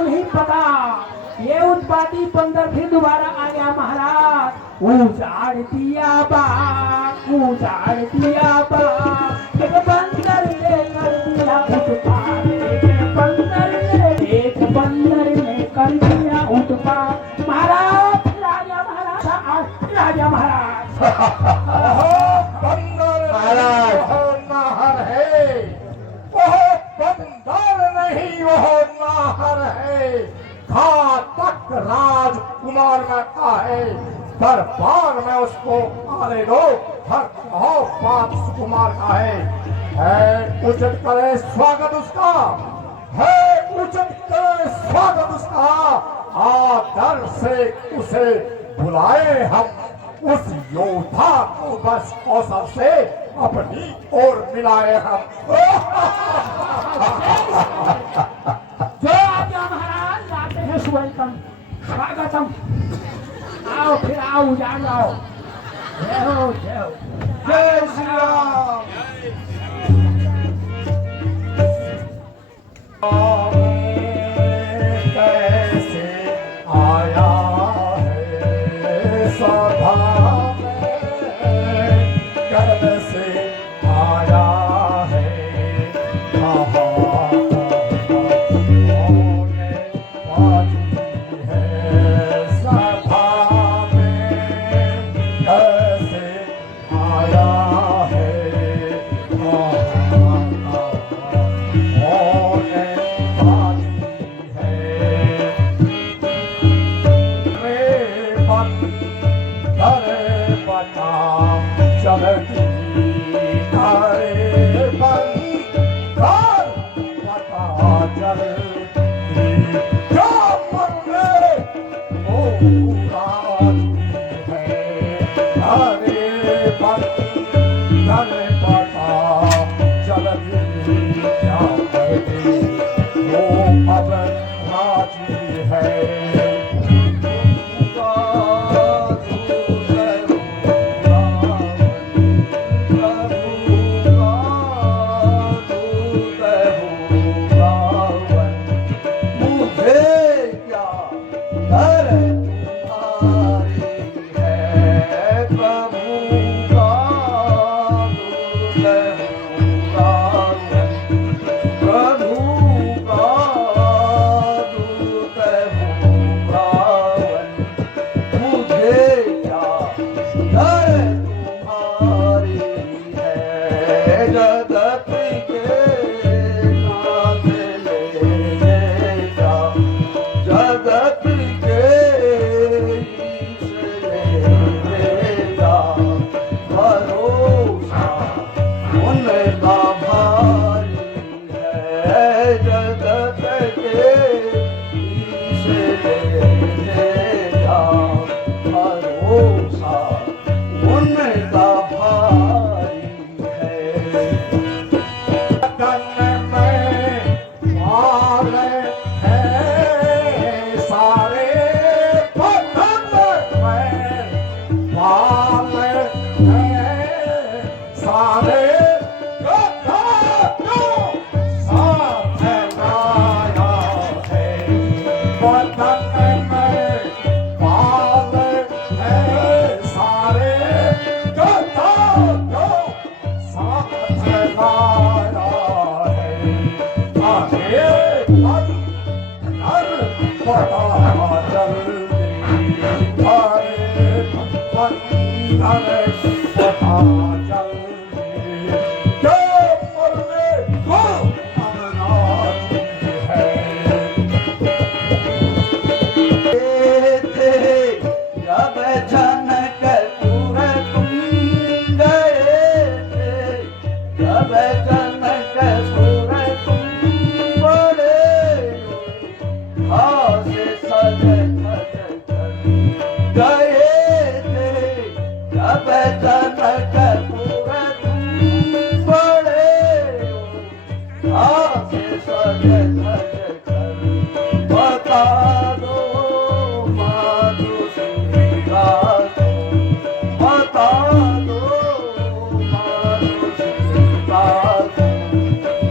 नाम नहीं पता। ये उत्पाती बंदर फिर दोबारा आ गया महाराज। उजाड़ दिया बाग, उजाड़ दिया बाग, एक बंदर ने कर दिया उत्पात, एक बंदर ने कर दिया उत्पात। महाराज राजा महाराज राजा महाराज। बंदर महाराज। वह नाहर है, वह बंदर नहीं, वह नाहर है। घातक राजकुमार में का है, दरबार में उसको आने दो। हर बात सुकुमार का है उचित करे स्वागत उसका, है उचित करे स्वागत उसका। आदर से उसे बुलाए हम, उस योद्धा को बस अवसर से अपनी ओर मिलाए हम। जो आज्ञा महाराज लाते हैं वेलकम, स्वागतम। आओ फिर आओ, उजाड़ जाओ। जय हो जय हो। जय श्री राम। कैसे आया है सभा में, कैसे आया है कहाँ होने वाली है सभा में, कैसे आया है कहाँ होने वाली है। रे बन करे बता चलती, करे बन कर बता चलती, क्या मन में वो राजी है। करे बन करे बता चलती, क्या करती वो अब राजी है।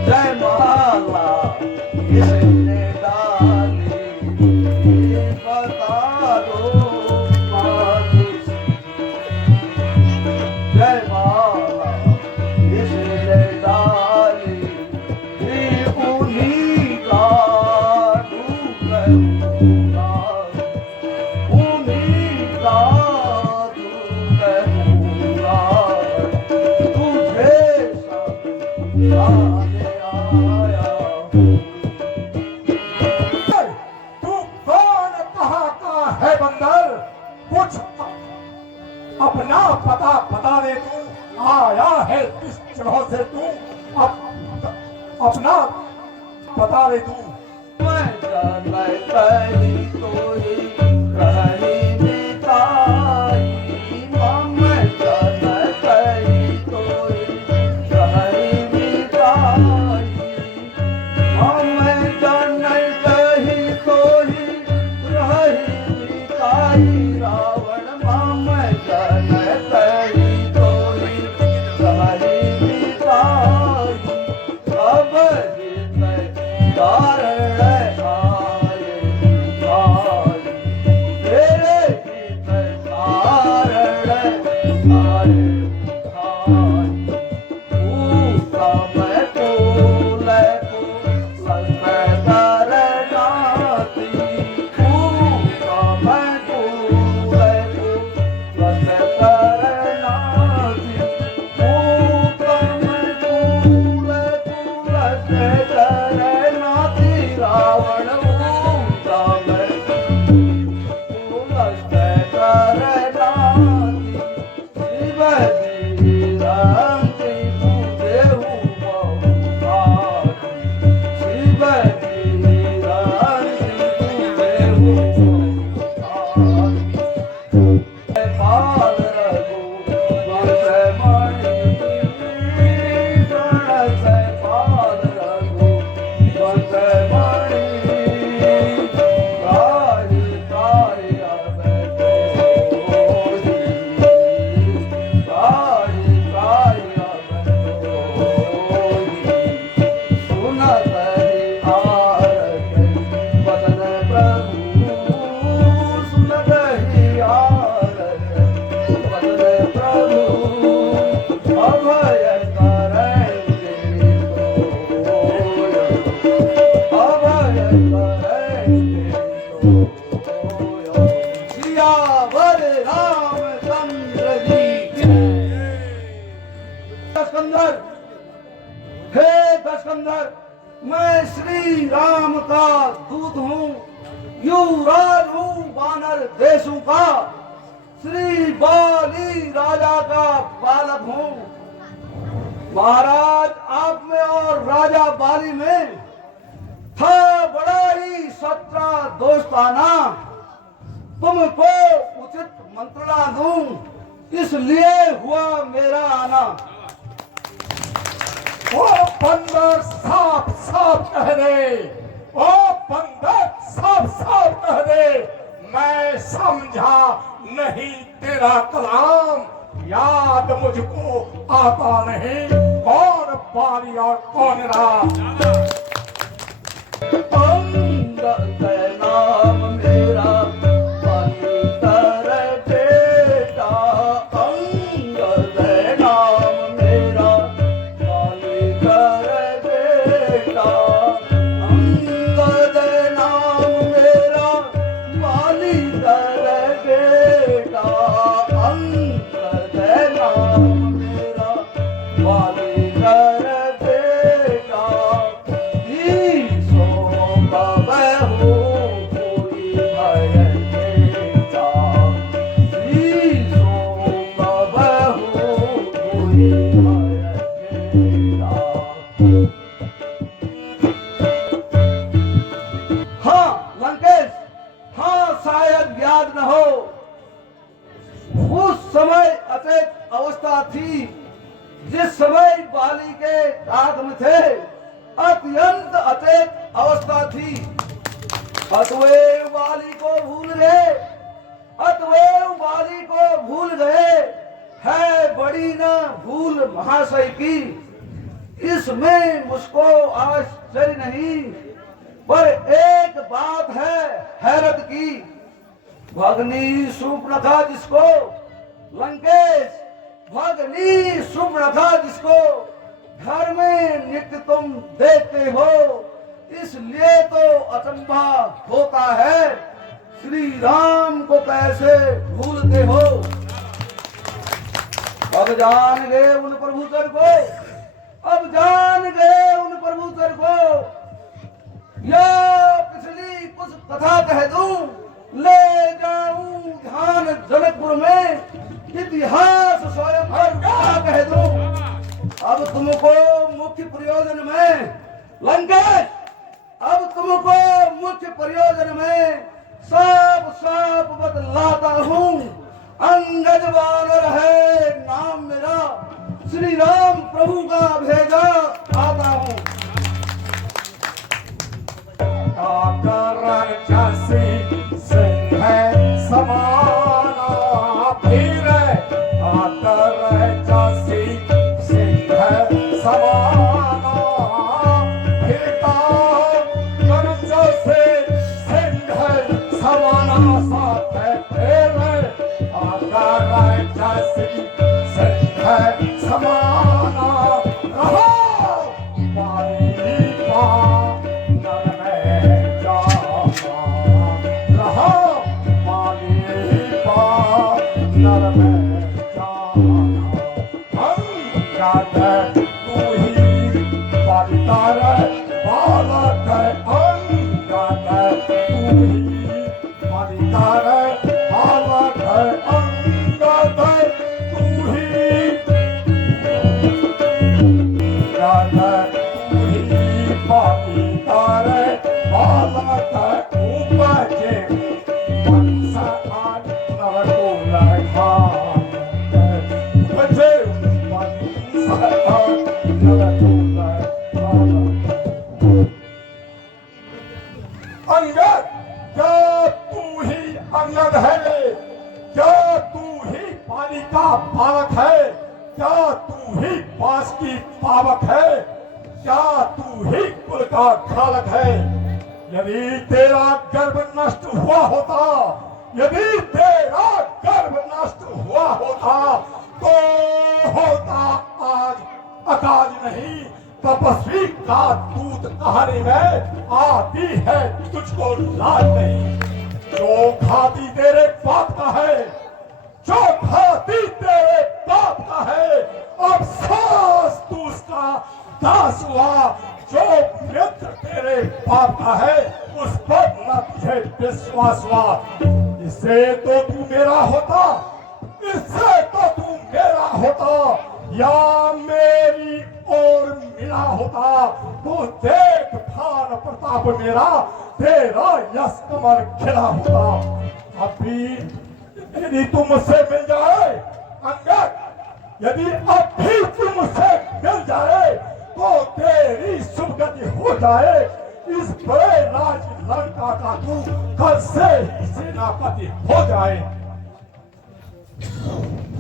जय माला किसने डाली आया हूँ। तू कौन कहाँ का है बंदर? कुछ अपना पता बता दे। तू आया है किस जगह से? तू अपना बता दे। तू मैं जानय कही तोहि रही बिताई, मैं जानय कही तोहि रही बिताई, मैं जानय कही तोहि रही बिताई। रावण मैं जानय कही तोहि रही बिताई, अब जितै कारण सियावर रामचंद्र जी की। दशकंधर, हे दशकंधर, मैं श्री राम का दूत हूँ, युवराज हूँ वानर देशों का, श्री बाली राजा का बालक हूँ। महाराज, आप में और राजा बाली में था बड़ा ही सच्चा दोस्ताना। तुमको उचित मंत्रणा दूं, इसलिए हुआ मेरा आना। ओ बंदर, साफ साफ कह दे। ओ बंदर, साफ साफ कह दे। मैं समझा नहीं तेरा कलाम, याद मुझको आता नहीं। कौन बाली और कौन राम? अंगद नाम मेरा बाली कर बेटा, अंगद नाम मेरा बाली कर बेटा, अंगद नाम मेरा बाली कर बेटा, अंगद नाम मेरा बाली कर बेटा। हाँ लंकेश, हाँ शायद याद न हो, उस समय अचेत अवस्था थी जिस समय बाली के राग में थे, अत्यंत अचेत अवस्था थी। अतएव बाली को भूल गए, अतएव बाली को भूल गए, है बड़ी न भूल महाशय की। इसमें मुझको आश्चर्य नहीं, पर एक बात है हैरत की। भगनी सुपर्णखा जिसको, लंकेश, भगनी सुपर्णखा जिसको घर में नित्य तुम देखते हो, इसलिए तो अचंभा होता है, श्री राम को कैसे भूलते हो। अब जान गए उन प्रभु जन को, अब जान गए उन प्रभु तुमको मुख्य प्रयोजन में लंकेश, अब तुमको मुख्य प्रयोजन में साफ बतलाता हूँ। अंगद वानर है नाम मेरा, श्री राम प्रभु का भेजा आता हूँ। आकर जैसी सिंह समाना फिर आकर जैसी सिंह समाना फिरता कर जैसे सिंह समाना साथ फिर आकर जैसी सिंह समाना रहो पानी पानर में जाना रहो पानी पानर में जाना अंगद तू ही बलिदार बालक अंगद तू ही बलिदार बालक अंगद तू ही अंगद तू ही बलिदार बालक उपजे वंश आद नवकुल खान उपजे वंश आद नवकुल खान। अंगद क्या तू ही अंगद है, क्या तू ही पानी का बालक है, क्या तू ही पास की पावक है, क्या तू ही कुल का खालक है। यदि तेरा गर्भ नष्ट हुआ होता, यदि तेरा गर्भ नष्ट हुआ होता तो होता आज अकाज नहीं, तपस्वी का दूत कहानी में आती है तुझको लाज नहीं। जो खाती तेरे बाप का है, जो खाती तेरे बाप का है, अफसोस तू उसका दास हुआ। जो मित्र तेरे बाप का है उस पर न तुझे विश्वास हुआ। इससे तो तू मेरा होता, इससे तो तू मेरा होता, या मेरी और मिला होता तो देख भान प्रताप मेरा, तेरा यश कमल खिला होता। अभी यदि तुम मुझसे मिल जाए अंगद, यदि अब भी तुम मुझसे मिल जाए तो तेरी सुगति हो जाए। इस बड़े राज लंका का तू कल से ही सेनापति हो जाए।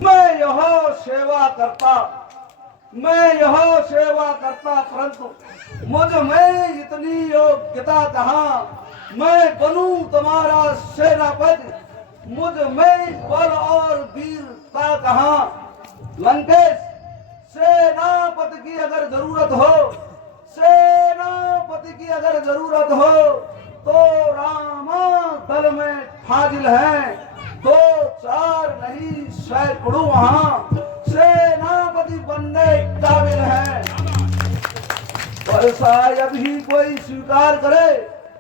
मैं यह सेवा करता परंतु मुझ में इतनी योग्यता कहाँ, मैं बनूं तुम्हारा सेनापति, मुझ में बल और वीरता कहाँ। लंकेश, सेनापति की अगर जरूरत हो, सेनापति की अगर जरूरत हो तो रामा दल में फाजिल है, 2-4 नहीं सैकड़ों वहां सेनापति बनने काबिल है। पर शायद ही कोई स्वीकार करे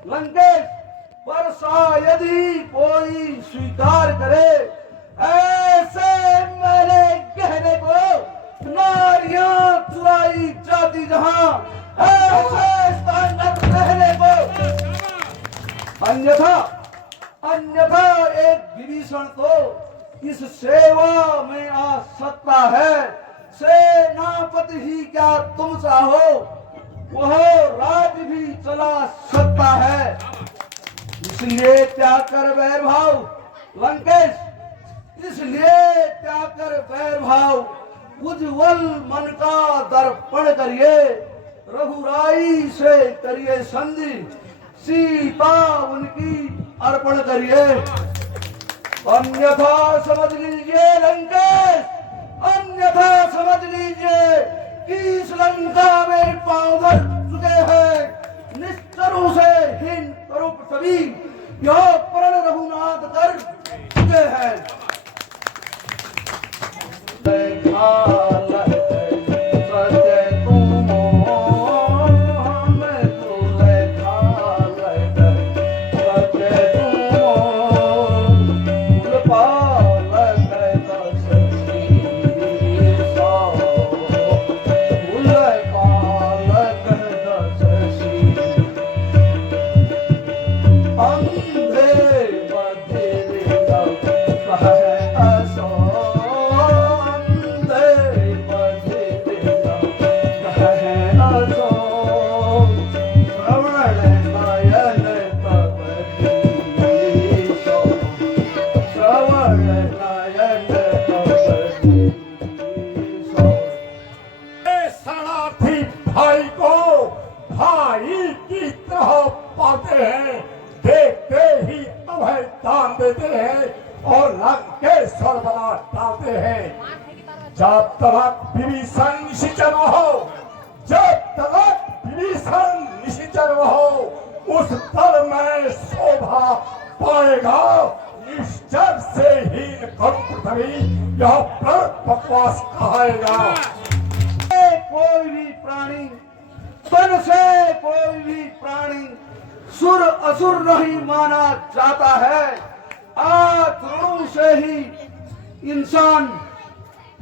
लंकेश, पर शायद ही कोई स्वीकार करे ऐसे मेरे कहने को नारियां चुराई जाती जहां, ऐसे स्थान रहने को। अन्यथा एक विभीषण तो इस सेवा में आ सकता है। सेनापति ही क्या तुम चाहो वह राज्य भी चला सकता है। इसलिए त्याग कर वैर भाव लंकेश, इसलिए त्याग कर वैर भाव, उज्ज्वल मन का दर्पण करिए, रघुराई से करिए संधि, सीता उनकी अर्पण करिए। अन्यथा समझ लीजिए लंकेश, अन्यथा समझ लीजिए कि इस लंका में पांव धर चुके हैं निश्चरों से हीन स्वरूप सभी, यह प्रण रघुनाथ कर चुके हैं। माई की तरह पाते हैं, देखते ही तुम्हें दान देते हैं और लंकेश्वर बना डालते हैं। जब तक विभीषण निश्चर हो, जब तक विभीषण निश्चर हो, उस दल में शोभा पाएगा। निश्चर से हीन करुण पृथ्वी यह प्रण बकवास कहाएगा। कोई भी प्राणी, तन से कोई भी प्राणी सुर असुर नहीं माना जाता है। आचरणों से ही इंसान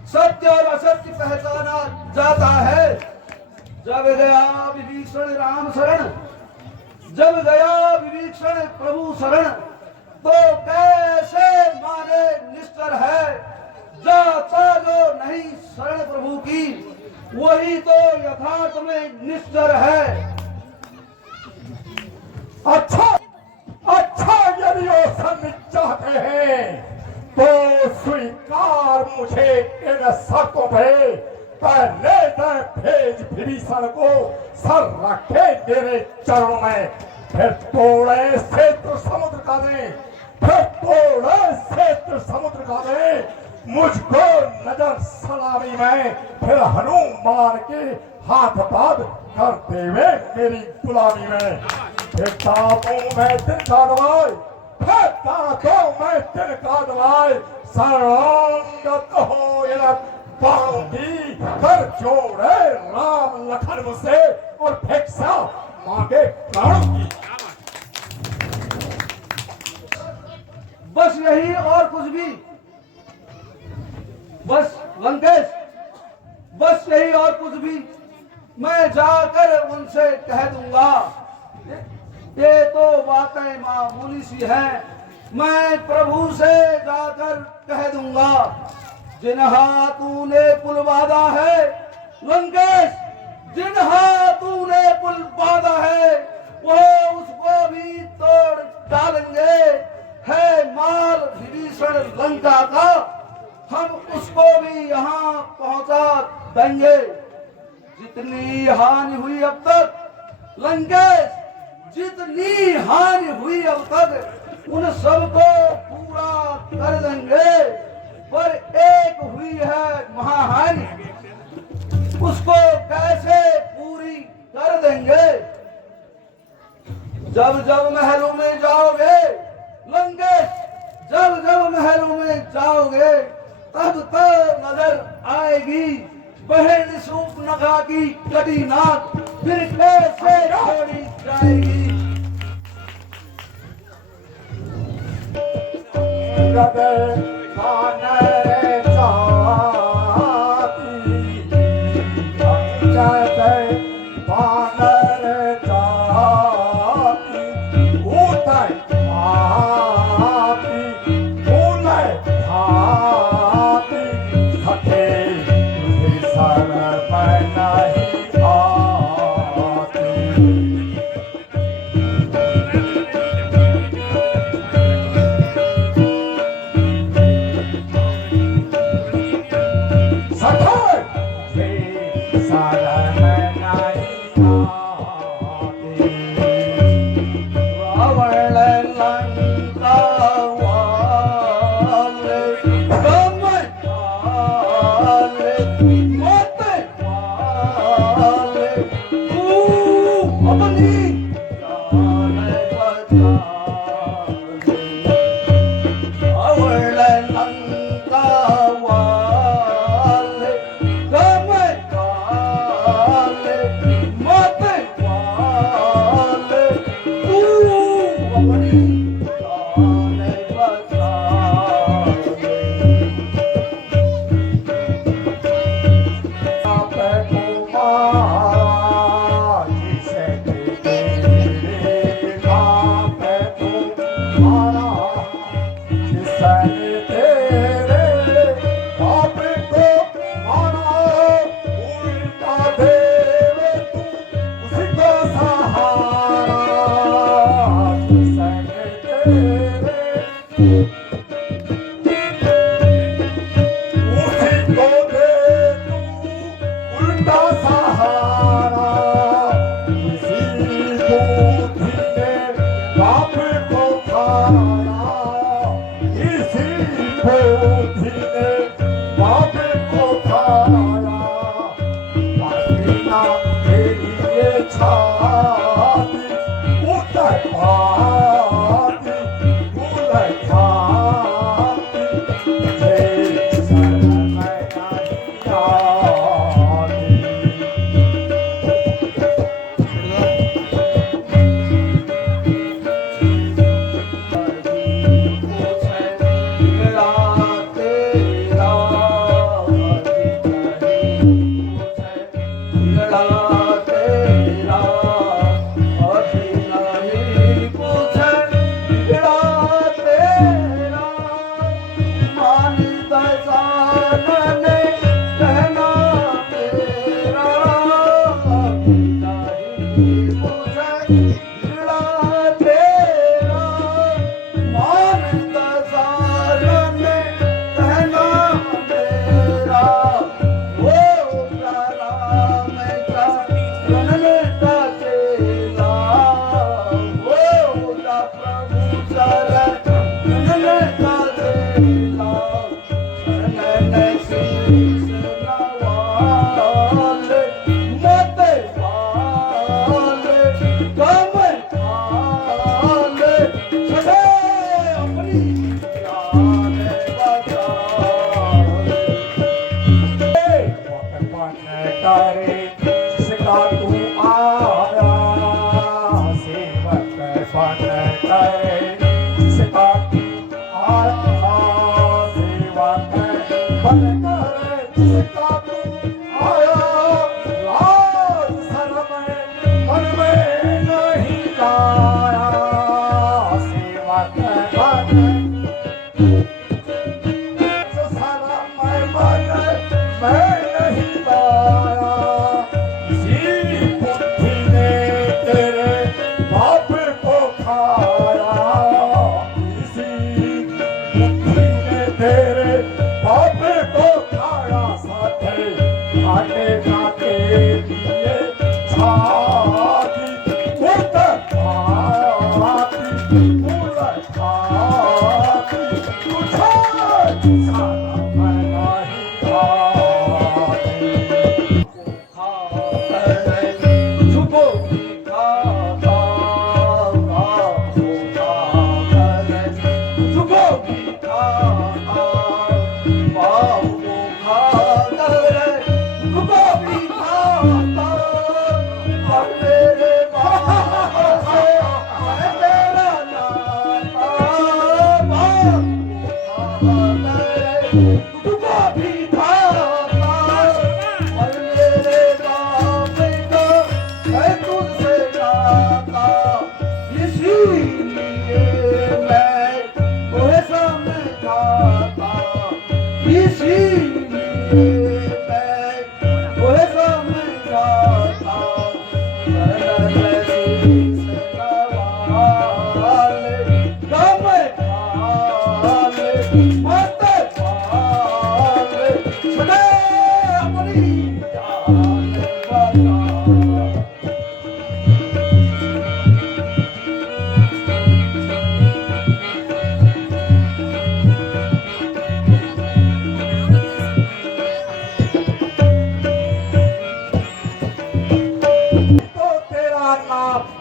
सत्य और असत्य पहचाना जाता है। जब गया विभीषण राम शरण, जब गया विभीषण प्रभु शरण, तो कैसे माने निश्चर है। जाता जो नहीं शरण प्रभु की, वही तो यथार्थ में निश्चर है। अच्छा यदि वो सब चाहते हैं तो स्वीकार मुझे इन शर्तों पे। पहले मैं भेज विभीषण को, सर रखे मेरे चरणों में, फिर तोड़े सेतु समुद्र का दे, फिर तोड़े सेतु समुद्र का दे मुझको नजर सलामी में, फिर हनुमान के हाथ पाद करते हुए मेरी गुलामी में। फिर दांतों में तिनका दबाए, फिर दांतों में तिनका दबाए, सर्वांगत हो इलत बाणों की, कर जोड़े राम लखन मुझसे और भिक्षा मांगे प्राणों की। बस यही और कुछ भी, बस लंकेश, बस यही और कुछ भी मैं जाकर उनसे कह दूंगा। ये तो बातें मामूली सी हैं, मैं प्रभु से जाकर कह दूंगा। जिन हाथों ने पुल बांधा है लंकेश, जिन हाथों ने पुल बांधा है, वो उसको भी तोड़ डालेंगे। है माल विभीषण लंका का, हम उसको भी यहाँ पहुंचा देंगे। जितनी हानि हुई अब तक लंकेश, जितनी हानि हुई अब तक, उन सबको पूरा कर देंगे। पर एक हुई है महाहानि, उसको कैसे पूरी कर देंगे। जब जब महलों में जाओगे लंकेश, जब जब महलों में जाओगे, तब तक नजर आएगी बहन शूर्पणखा की कटी नाक, फिर कैसे छोड़ी जाएगी।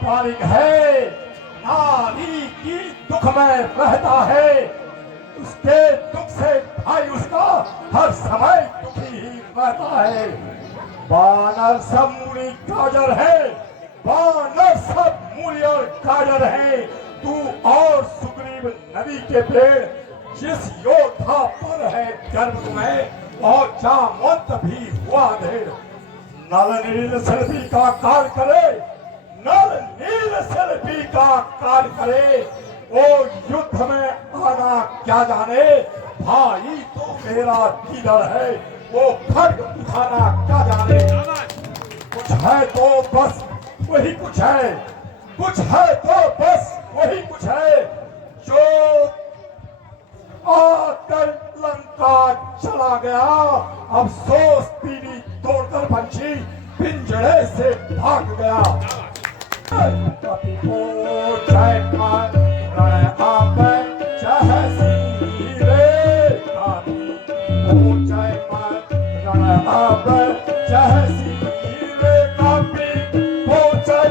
मालिक है, नारी की दुख में रहता है, उसके दुख से भाई उसका हर समय दुखी ही रहता है। बानर सब मूली गाजर है, बानर सब मूली और गाजर है। तू और सुग्रीव नदी के पेड़ जिस योद्धा पर है गर्व तुम्हें, और जामवंत भी हुआ ढेर। नल नील शिल्पी का कार्य करे, नल नील शिल्पी का कार्य करे, वो युद्ध में आना क्या जाने। भाई तो मेरा लीडर है, वो खड्ग उठाना क्या जाने। कुछ है तो बस वही कुछ है, कुछ है तो बस वही कुछ है, जो आकर लंका चला गया। अफसोस पीढ़ी तोड़कर पंछी पिंजड़े से भाग गया। कभी को जय मान रण आवे चाहे सीरे, कभी को जय मान रण आवे चाहे सीरे, कभी को जय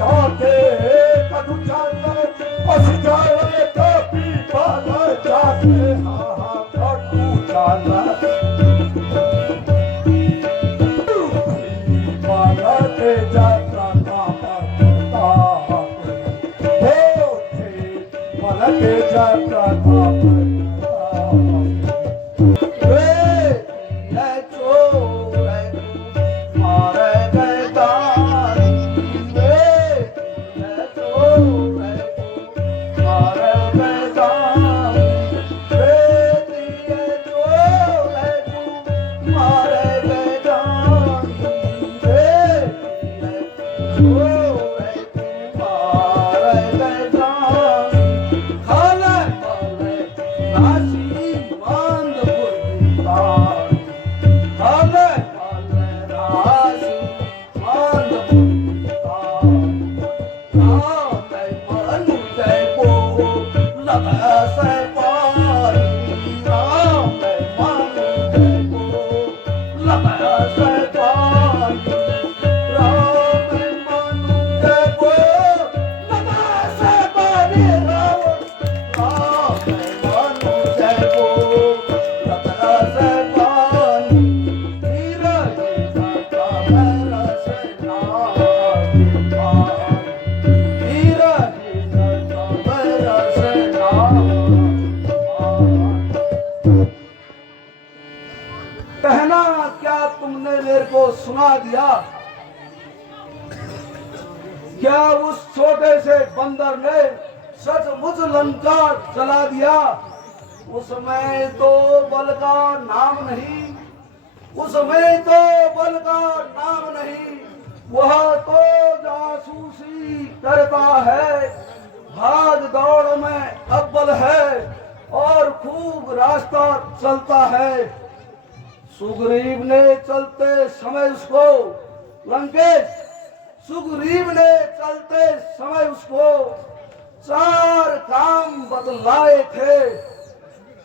जाके कदू जाने बस जाने कभी बाला जाके हाँ कदू जाना बाला के जाता का पता हो थे बाला के जाता का कहना क्या तुमने मेरे को सुना दिया? क्या उस छोटे से बंदर ने सचमुच लंका जला दिया? उसमें तो बल का नाम नहीं, उसमें तो बल का नाम नहीं, वह तो जासूसी करता है, भाग दौड़ में अव्वल है और खूब रास्ता चलता है। सुग्रीव ने चलते समय उसको लंकेश, सुग्रीव ने चलते समय उसको 4 काम बतलाए थे।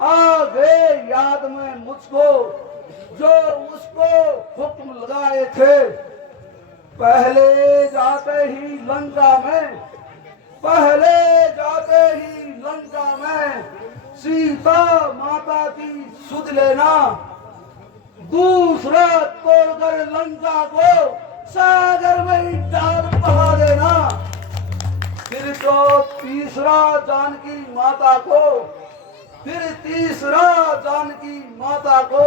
आगे याद में मुझको जो उसको हुक्म लगाए थे। पहले जाते ही लंका में, पहले जाते ही लंका में सीता माता की सुध लेना, दूसरा तोड़कर लंका को सागर में ही डाल बहा देना, फिर तो तीसरा जानकी माता को, फिर तीसरा जानकी माता को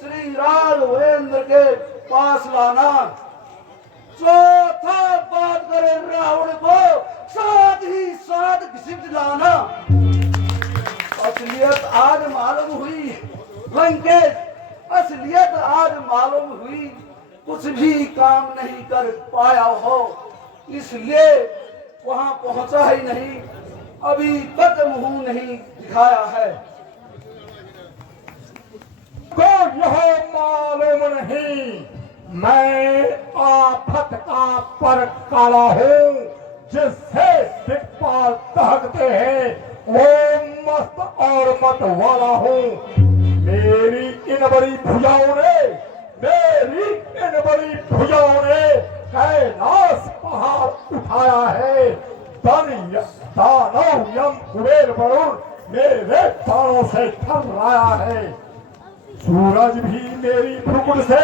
श्री राघवेंद्र के पास लाना, चौथा बात करे रावण को साथ ही साथ घसीट लाना। असलियत आज मालूम हुई लंकेश, असलियत आज मालूम हुई, कुछ भी काम नहीं कर पाया हो, इसलिए वहां पहुंचा ही नहीं, अभी तक मुंह नहीं दिखाया है। को यह मालूम नहीं मैं आफत का पर काला हूँ, जिससे दिक्पाल दहकते हैं वो मस्त और मत वाला हूँ। मेरी इन बड़ी भुजाओं ने, मेरी इन बड़ी भुजाओं ने कैलाश पहाड़ उठाया है। दानव यम कुबेर वरुण मेरे बाणों से थर्राया है। सूरज भी मेरी भ्रुकुट से,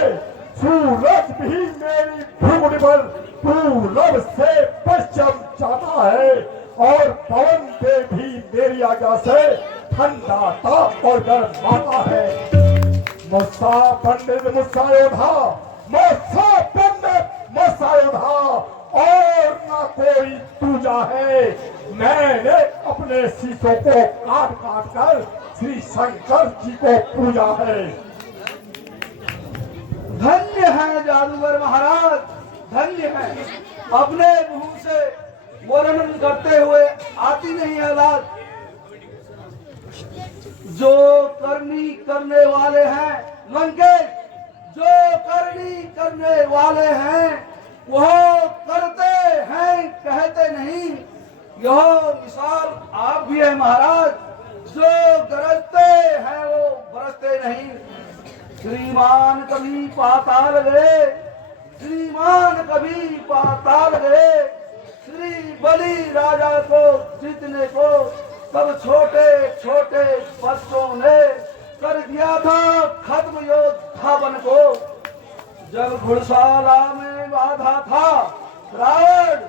सूरज भी मेरी भ्रुकुट पर पूरब से पश्चिम जाता है, और पवन पे भी मेरी आज्ञा से ठंडा ताप और गर्माता है। मुस्सा पंडित मुस्सा योद्धा, मुस्सा पंडित मुस्सा योद्धा, और ना कोई दूजा है। मैंने अपने शीशों को काट काट कर श्री शंकर जी को पूजा है। धन्य है जादूगर महाराज, धन्य है। अपने मुंह से वर्णन करते हुए आती नहीं है बात। जो करनी करने वाले हैं लंकेश, जो करनी करने वाले हैं वह करते हैं, कहते नहीं। यह मिसाल आप भी है महाराज, जो गरजते हैं वो बरसते नहीं। श्रीमान कभी पाताल गए, श्रीमान कभी पाताल गए, बलि राजा को जीतने को तब छोटे छोटे बच्चों ने कर दिया था खत्म योद्धा बन को। जब घुड़शाला में बाधा था रावण,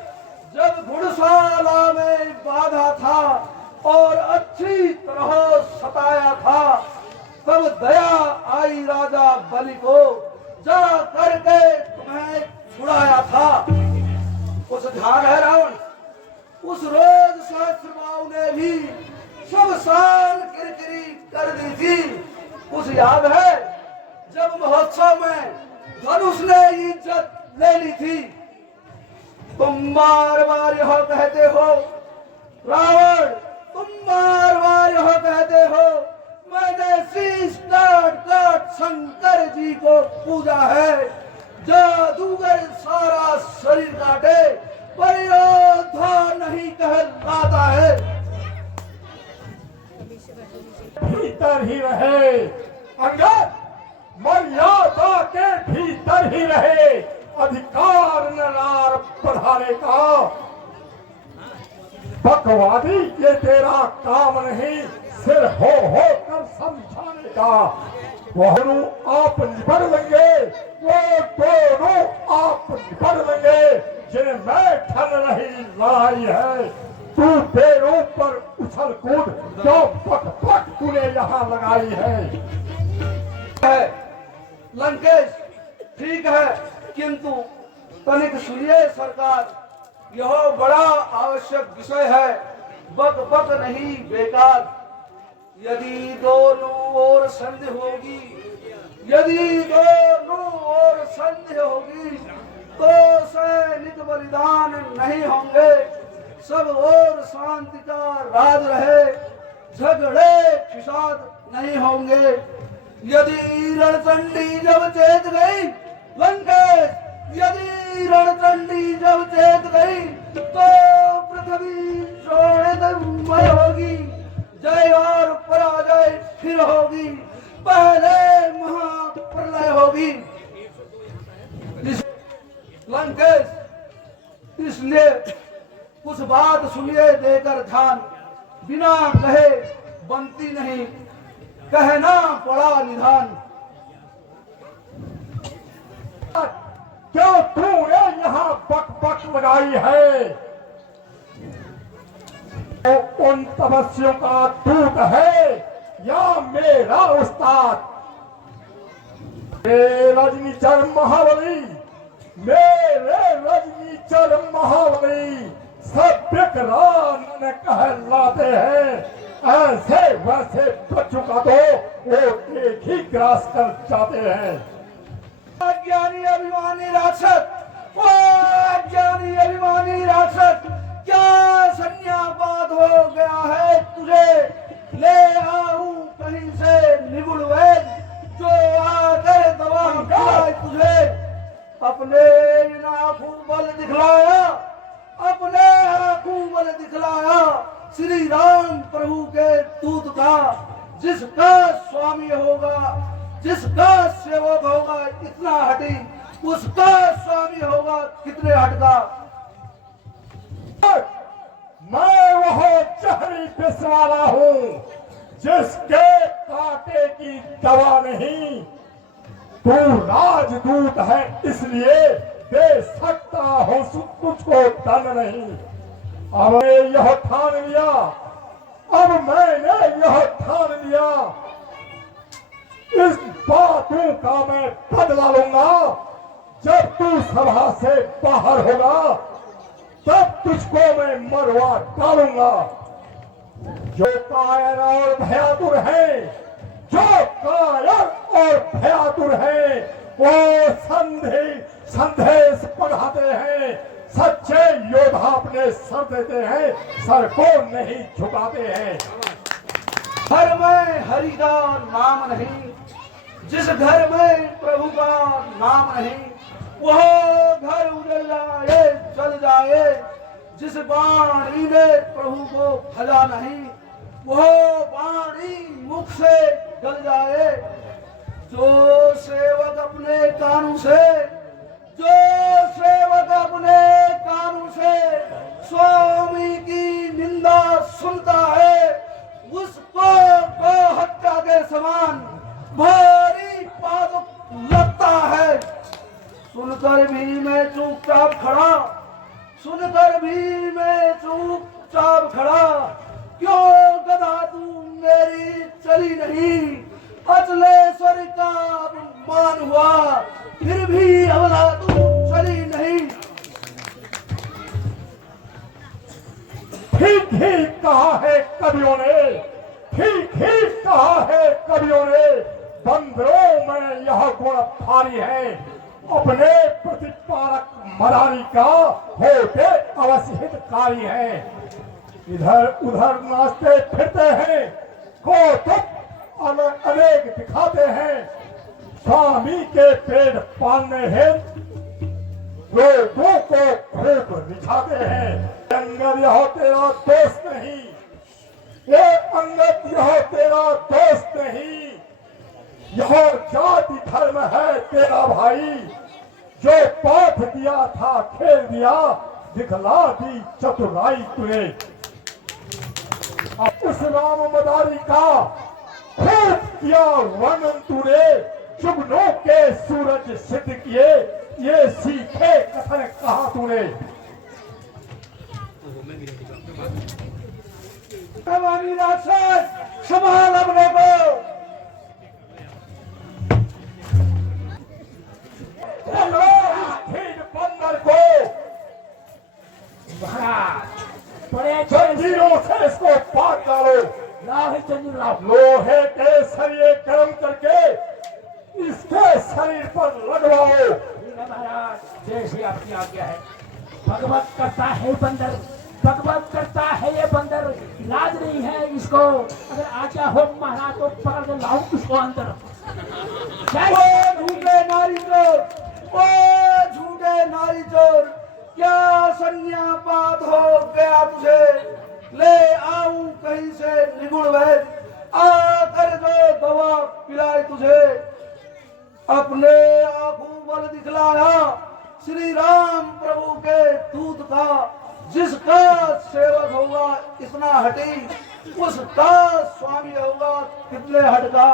जब घुड़शाला में बाधा था और अच्छी तरह सताया था, तब दया आई राजा बलि को, जा करके तुम्हें छुड़ाया था। उस ध्यान है रावण, उस रोज सहस्त्रबाहु ने भी सब साल किरकिरी कर दी थी। उस याद है जब महोत्सव में धनुष ने इज्जत ले ली थी। तुम बार बार यह कहते हो रावण, तुम बार बार यह कहते हो मैंने शीश काट काट शंकर जी को पूजा है। जादूगर सारा शरीर काटे पर योद्धा नहीं कहलाता है। भीतर ही रहे अंगद, मर्यादा के भीतर ही रहे, अधिकार न लार बढ़ाने का। बकवादी ये तेरा काम नहीं, सिर हो कर समझाने का। वो दोनों आप निपट लेंगे, वो दोनों आप निपट लेंगे, जिन्हें मैं ठन रही लड़ाई है। तू पैरों पर उछल कूद जो पक पक तूने यहाँ लगाई है। लंकेश ठीक है, किंतु तनिक सुनिए सरकार, यह बड़ा आवश्यक विषय है, बक बक नहीं बेकार। यदि दोनों ओर संधि होगी, यदि दोनों ओर संधि होगी तो सैनिक बलिदान नहीं होंगे, सब ओर शांति का राज रहे, झगड़े फिसाद नहीं होंगे। यदि रणचंडी जब चेत गई लंकेश, यदि रणचंडी जब चेत गई तो पृथ्वी शोणितमय होगी, जय और पराजय फिर होगी, पहले महाप्रलय होगी। लंकेश इसलिए कुछ बात सुनिए देकर ध्यान, बिना कहे बनती नहीं, कहना पड़ा निधान। क्यों तूने यहाँ बक बक लगाई है? तो उन तपस्वियों का दूत है या मेरा उस्ताद? मेरे रजनीचर महाबली, मेरे रजनीचर महाबली सब विकरान कहलाते हैं। ऐसे वैसे बच्चों का तो वो एक ही ग्रास कर जाते हैं। अज्ञानी अभिमानी राक्षस, ओ अज्ञानी अभिमानी राक्षस, क्या संज्ञापात हो गया है तुझे? ले आऊं कहीं से निगुड़ वैद जो आकर दवा खिलाए तुझे। अपने इन आंखों बल दिखलाया, अपने आंखों बल दिखलाया श्री राम प्रभु के दूत का, जिसका स्वामी होगा, जिसका सेवक होगा इतना हटी, उसका स्वामी होगा कितने हट का। मैं वह जहरी विष वाला हूँ जिसके कांटे की दवा नहीं। तू राजदूत है इसलिए दे सकता हूँ तुझको दंड नहीं। अब मैंने यह ठान लिया, अब मैंने यह ठान लिया, इस बातों का मैं बदला लूंगा। जब तू सभा से बाहर होगा तब तुझको मैं मरवा डालूंगा। जो कायर और भयातुर है, जो कायर और भयातुर है, वो संदेश पढ़ाते हैं। सच्चे योद्धा अपने सर देते हैं, सर को नहीं झुकाते हैं। घर में हरि का नाम नहीं, जिस घर में प्रभु का नाम नहीं, वह घर उजड़ जाए चल जाए। जिस वाणी ने प्रभु को भजा नहीं, वह वाणी मुख से गल जाए। जो सेवक अपने कानून से, जो सेवक अपने कानून से स्व सुनकर भी मैं चुपचाप खड़ा। क्यों गधा तू मेरी चली नहीं? अचलेश्वर का अपमान हुआ, फिर भी अबला तू चली नहीं। ठीक ही कहा है कवियों ने, ठीक ही कहा है कवियों ने, बंदरों में यह गुण भारी है, अपने प्रतिपालक मदारी का होते अवश्य हितकारी है। इधर उधर नाचते फिरते हैं, कौतुक अनेक दिखाते हैं, स्वामी के पेड़ पालने हेतु लोगों को खूब रिझाते हैं। अंगद यह तेरा दोस्त नहीं, ये अंगद यह तेरा दोस्त नहीं, यह जाति धर्म है तेरा भाई। जो पाठ दिया था खेल दिया, दिखला दी चतुराई तूने। उस राम मदारी का खूब किया वर्णन तूने, जुगनों के सूरज सिद्ध किए, ये सीखे कथन कहा तूने। भवानी राक्षस, संभाल अपने को। बंदर को महाराज बड़े जंजीरों से इसको बांध डालो। लाओ है जंजीर लाओ। लोहे के सरिये गर्म करके इसके शरीर पर लगवाओ। ठीक है महाराज, जैसे आपकी आज्ञा है। भगवत करता है बंदर, भगवत करता है ये बंदर, लाज नहीं है इसको। अगर आज्ञा हो महाराज तो पकड़ के लाओ उसको अंदर। ओ झूठे नारी चोर, ओ झूठे नारी चोर, क्या संज्ञापात हो गया तुझे? ले आऊं कहीं से निगुण वैद, आकर जो दवा पिलाए तुझे। अपने आंखों बल दिखलाया श्री राम प्रभु के दूत का, जिसका सेवक होगा इतना हटी, उसका स्वामी होगा कितने हट का।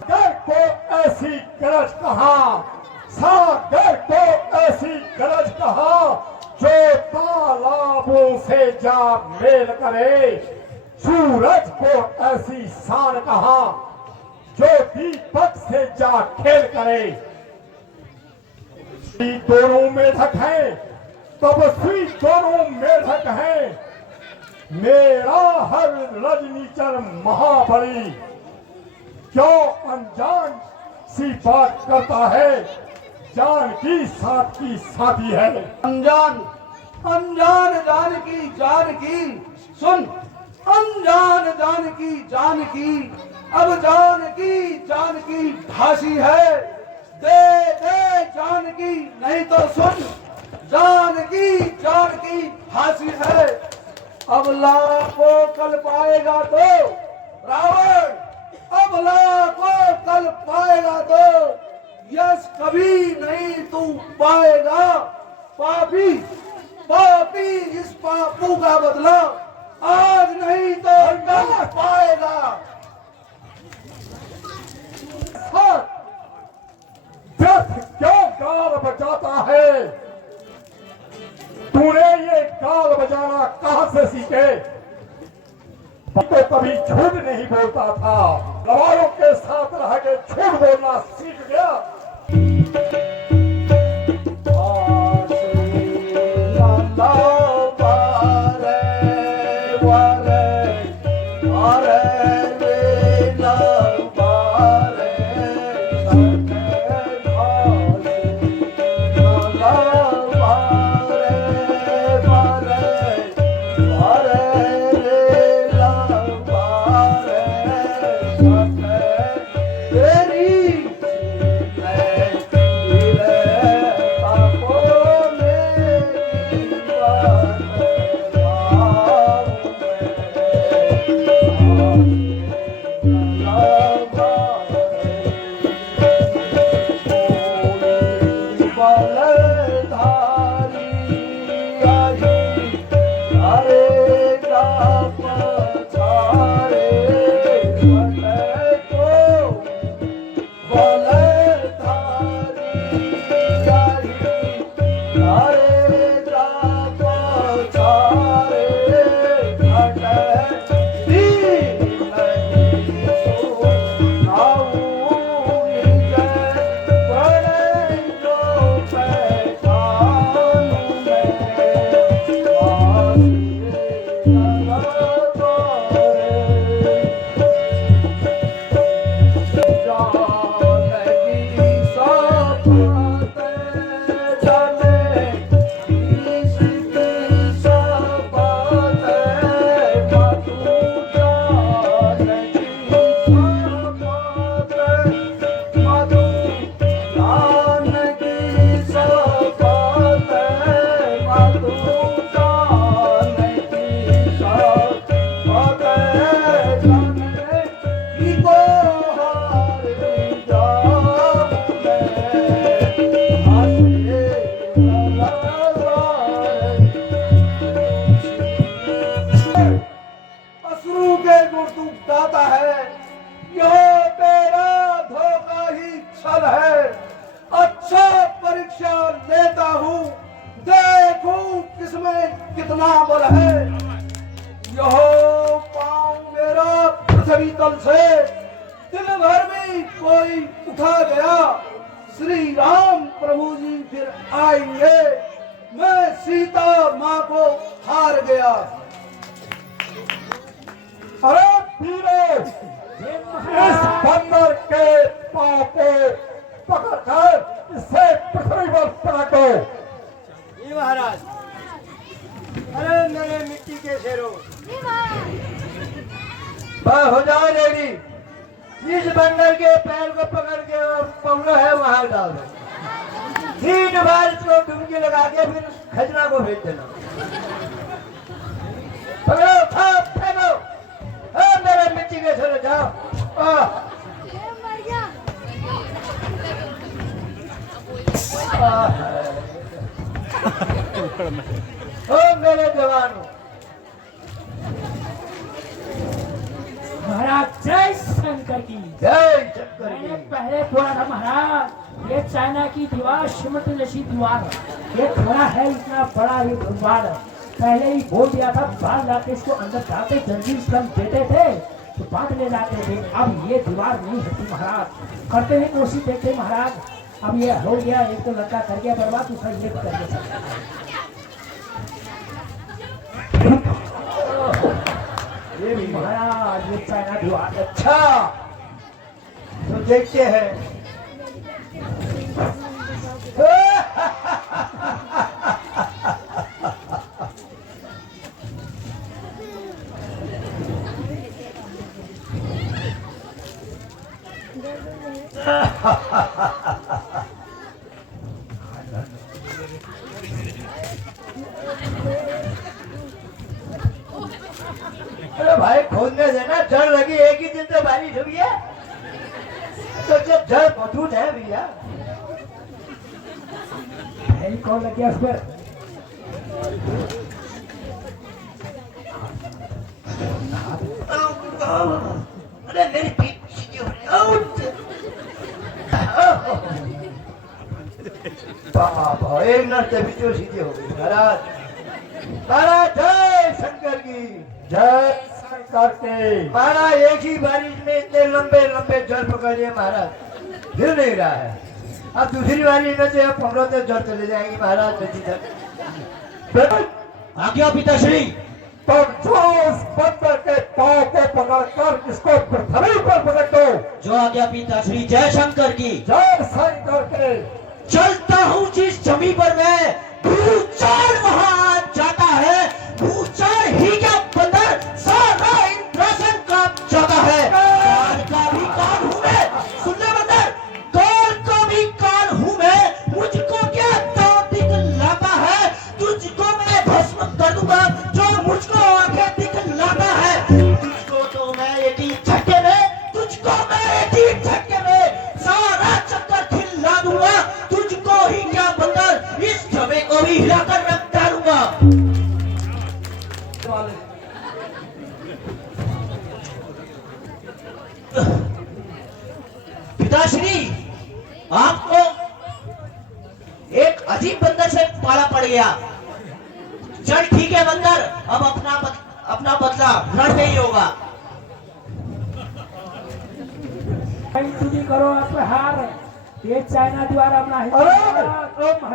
सागर को ऐसी गरज कहा, सागर को ऐसी गरज कहा, जो तालाबों से जा मेल करे। सूरज को ऐसी शान कहा, जो दीपक से जा खेल करे। दोनों मेढक हैं, तपस्वी दोनों मेढक हैं, मेरा हर रजनीचर महाबली। क्यों अनजान सी बात करता है, जान की साथ की साथी है। अनजान अनजान जानकी जानकी, सुन अनजान जानकी जानकी, अब जानकी जानकी भासी है। दे दे जानकी, नहीं तो सुन जानकी जानकी भासी है। अब लाखों कल पाएगा तो रावण, अब लाखों कल पाएगा तो यश कभी नहीं तू पाएगा। पापी पापी इस पापों का बदला आज नहीं तो कल पाएगा। व्यर्थ क्यों गाल बजाता है? तूने ये गाल बजाना कहां से सीखे? तो कभी झूठ नहीं बोलता था, गवारों के साथ रह के झूठ बोलना सीख गया। इसमें कितना बल है। यह पांव मेरा पृथ्वी तल से दिन भर में कोई उठा गया, श्री राम प्रभु जी फिर आएंगे, मैं सीता माँ को हार गया। अरे वीरों, इस बंदर के पांव को पकड़कर इसे पृथ्वी पर पलटो। जी महाराज। अरे मेरे मिट्टी के शेरों, हो जाओ रेडी। इस बंदर के पैर को पकड़ के पौना है वहां डाल दो, 3 बार इसको डुबकी लगा के फिर खजना को भेज देना। पकड़ो, उठाओ, फेंको। मेरे मिट्टी के शेरों जाओ। ओ मेरे जवानों, महाराज जय शंकर की। जय शंकर मैंने की। पहले बोला था महाराज, ये चाइना की दीवार सिमट जैसी दीवार, ये थोड़ा है इतना बड़ा ये दीवार, पहले ही बोल दिया था, बाहर लाके इसको अंदर जाते जल्दी इसको देते थे तो बांध ले जाते थे। अब ये दीवार नहीं होती महाराज, करते हैं कोशिश, देखते महाराज। अब ये हो गया, एक तो लड़का कर गया बर्बाद, दूसरा ये कर गया। ये भी महाराज, ये चाइना दीवार अच्छा तो देखते हैं। अरे भाई खोदने देना, जड़ लगी, एक ही दिन तो बारिश हुई है, तो जब जड़ मौजूद है भैया। कौन लग गया उस पर? अरे मेरी पीठ सीधी हो रही है। एक नर तभी तो सीधी हो गई। महाराज, महाराज जय शंकर की। जय शंकर के। महाराज एक ही बारिश में इतने लंबे लंबे जल पकड़ लिए महाराज, हिल नहीं रहा है। अब दूसरी बारिश में तो 15 जल चले जाएंगे महाराज नदी तक। आज्ञा पिताश्री। तब जो उस बंदर के पांव को पकड़कर इसको पृथ्वी पर पलट दो। जो आज्ञा पिताश्री। जय शंकर की। जय शंकर के। चलता हूँ जिस जमीन पर मैं, भूचाल वहां जाता है, भूचाल ही क्या बंदर सारा इंद्रासन का जाता है। काल का भी काल हूँ मैं, सुनना बंदर, काल का भी काल हूँ मैं, मुझको क्या दांव दिखलाता है, तुझको मैं भस्म कर दूंगा जो मुझको आंखें दिखलाता है। तुझको तो मैं एक ही झटके में, तुझको मैं एक ही झटके में सारा चक्कर खिला दूंगा, तुझको ही क्या बंदर इस जमे को भी हिलाकर रख डालूंगा। पिताश्री, आपको एक अजीब बंदर से पाला पड़ गया। चल ठीक है बंदर, अब अपना बदला लड़ते ही होगा। तुझी करो आप हार, ये चाइना दीवार अपना ही। अरे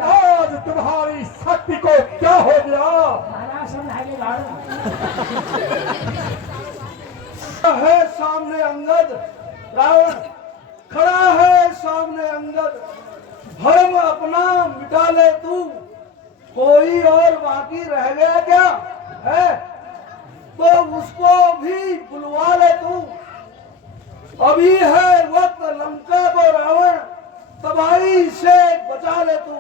आज तुम्हारी शक्ति को क्या हो गया? महाराज समझाइए गाड़ो। है सामने अंगद, रावण खड़ा है सामने अंगद, भरम अपना मिटा ले तू, कोई और बाकी रह गया क्या है, तो उसको भी बुलवा ले तू। अभी है वक्त लंका को रावण तबाही से बचा ले तू।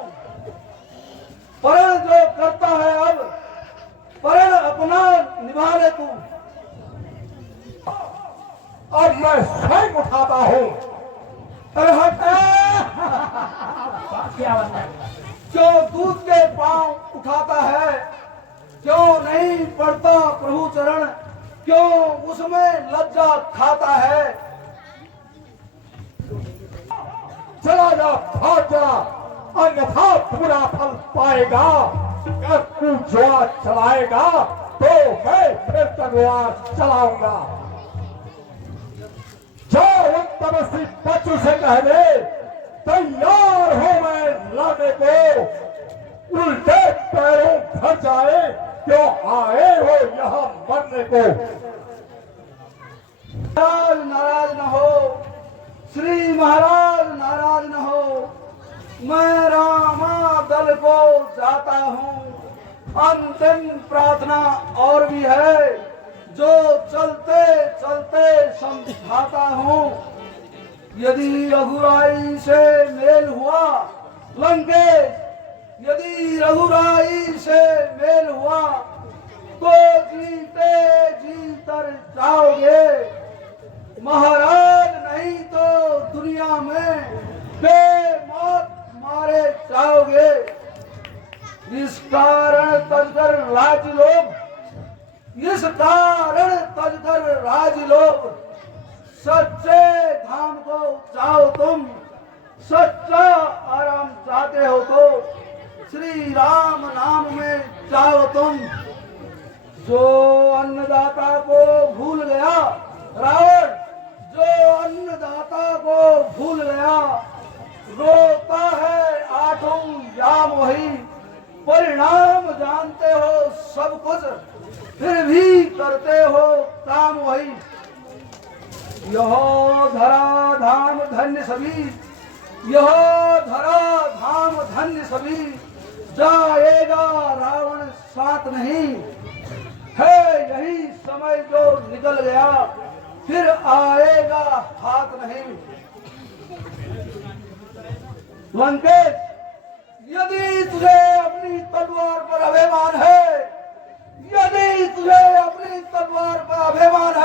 परण जो करता है अब, परण अपना निभा ले तू। अब मैं स्वयं उठाता हूँ। अरे हट, क्या बंदर? जो दूध के पांव उठाता है, क्यों नहीं पड़ता प्रभु चरण, क्यों उसमें लज्जा खाता है। चला जा, भाग जा, अन्यथा बुरा फल पाएगा। अगर तू जुआ चलाएगा तो मैं फिर तलवार चलाऊंगा। जाओ उन तपस्वी बच्चों से कह दे तैयार हो मैं लाने को, उल्टे पैरों घर जाए क्यों आए हो यहाँ मरने को। महाराज नाराज न हो, श्री महाराज नाराज न हो, मैं रामा दल को जाता हूँ। अंतिम प्रार्थना और भी है जो चलते चलते समझाता हूँ। यदि रघुराई से मेल हुआ लंकेश, यदि रघुराई से मेल हुआ तो जीते जी तर जाओगे महाराज, नहीं तो दुनिया में बेमौत मारे जाओगे। इस कारण तजकर राज लोग, इस कारण तजकर राज लोग, सच्चे धाम को जाओ तुम, सच्चा आराम चाहते हो तो श्री राम नाम में जाओ तुम। जो अन्नदाता को भूल गया रावण, जो अन्नदाता को भूल गया, रोता है आठों याम वही, परिणाम जानते हो सब कुछ फिर भी करते हो काम वही। यह धरा धाम धन्य सभी, यह धरा धाम धन्य सभी, जाएगा रावण साथ नहीं है। यही समय जो निकल गया फिर आएगा हाथ नहीं। लंकेश, यदि तुझे अपनी तलवार पर अभिमान है, यदि तुझे अपनी तलवार पर अभिमान